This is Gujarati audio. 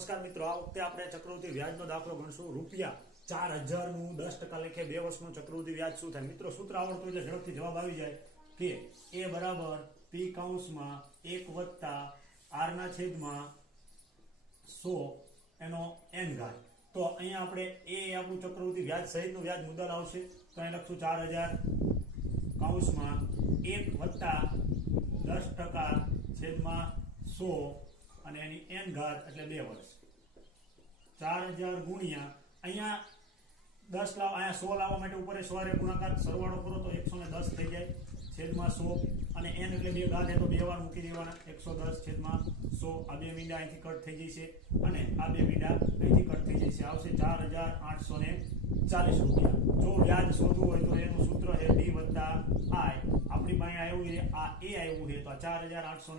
નમસ્કાર મિત્રો, આ વખતે આપણે ચક્રવૃદ્ધિ વ્યાજનો દાખલો ગણશું. ₹4000 નું 10% લેખે 2 વર્ષનું ચક્રવૃદ્ધિ વ્યાજ શું થાય? મિત્રો સૂત્ર આવડતું હોય એટલે ઝડપથી જવાબ આવી જાય કે a બરાબર p કૌંસમાં 1 વત્તા r ના છેદમાં 100 એનો n ઘાત. તો અહીંયા આપણે a આપણું ચક્રવૃદ્ધિ વ્યાજ સહિતનું વ્યાજ મુદ્દલ આવશે, તો અહીં લખશું 4000 કૌંસમાં 1 વત્તા 10% છેદમાં 100 અને એની n ઘાત એટલે 2 વર્ષ. 4000 ગુણ્યા અહીંયા 10 લાવ, અહીંયા 100 લાવવા માટે ઉપર 100 ગુણાકાર સરવાળો કરો તો 110 થઈ જાય છેદમાં 100 અને n એટલે 2 ઘાત તો 2 વાર મૂકી દેવાના. 110 છેદમાં 100. આ બે મીંડા અહીંથી કટ થઈ જશે અને આ બે મીંડા અહીંથી કટ થઈ જશે. આવશે 4840 રૂપિયા. જો વ્યાજ શોધવું હોય તો એનું સૂત્ર છે d + i. આપણી પાસે આવ્યું છે આ a આવ્યું છે તો 4840